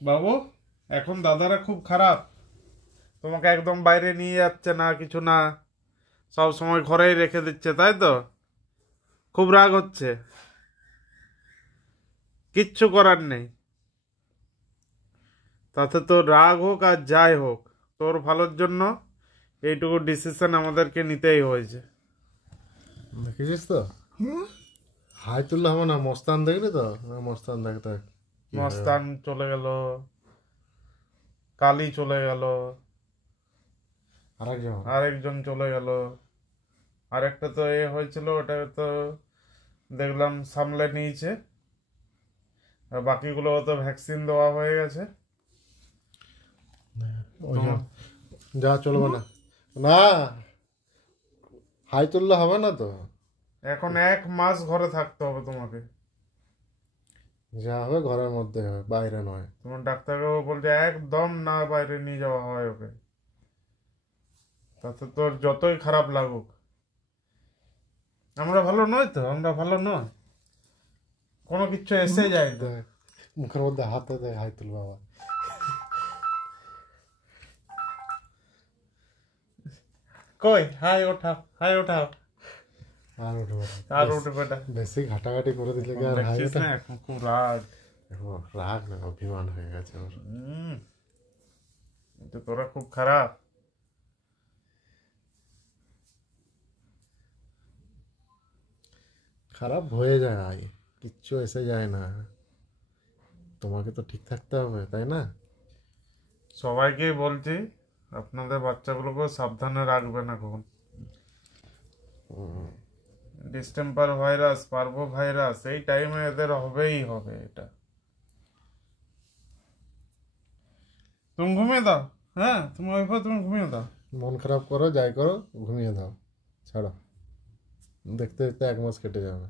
বাবু, এখন দাদারা খুব খারাপ, তোমাকে একদম বাইরে নিয়ে যাচ্ছে না, কিছু না, সব সময় ঘরেই রেখে দিচ্ছে, তাই তো? খুব রাগ হচ্ছে, কিচ্ছু করার নেই। তাতে তোর রাগ হোক আর যাই হোক, তোর ভালোর জন্য এইটুকু ডিসিশন আমাদেরকে নিতেই হয়েছে। দেখেছিস তো, হাই তুললে হবে না। মস্তান দেখলি তো, মস্তান দেখতে মস্তান চলে গেল, কালী চলে গেল, আরেকজন। আরেকজন চলে গেল, আরেকটা তো এ হয়েছিল, ওটা তো দেখলাম সামলে নিয়েছে, আর বাকিগুলো তো ভ্যাকসিন দেওয়া হয়ে গেছে। ওই যা চলবে না, না হাই তুললে হবে না তো। এখন 1 মাস ঘরে থাকতে হবে তোমাকে। যা হবে ঘরের মধ্যে হবে, বাইরে নয়। তোমার ডাক্তারবাবু বলছে একদম না বাইরে নিয়ে যাওয়া হয় ওকে। তাতে তোর যতই খারাপ লাগুক, আমরা ভালো নয় তো, আমরা ভালো নয়, কোনো কিছু এসে যায় না। দেখ, মুখের মধ্যে হাতে দেয়, হাই তুলবে আবার। কই হাই ওঠাও, হাই ওঠাও, আর উঠবে না। আর উঠবে না। বেশি ঘাটাঘাটি করে দিলে কি আর হাই দেখছিস ওঠে? না এখন খুব রাগ। এখন রাগ না, অভিমান হয়ে গেছে ওর। কিন্তু তোরা খুব খারাপ। খারাপ হয়ে যায়, কিচ্ছু এসে যায় না। তোমাকে তো ঠিক থাকতে হবে, তাই না? সবাইকেই বলছি, আপনাদের বাচ্চাগুলোকে সাবধানে রাখবেন এখন। ডিস্টেম্পার ভাইরাস, পার্ভো ভাইরাস, এই টাইমে এদের হবেই হবে এটা। তুমি ঘুমিয়ে দাও, হ্যাঁ তুমি ওইভাবে তুমি ঘুমিয়ে দাও। মন খারাপ করো, যাই করো, ঘুমিয়ে দাও, ছাড়ো। দেখতে দেখতে 1 মাস কেটে যাবে।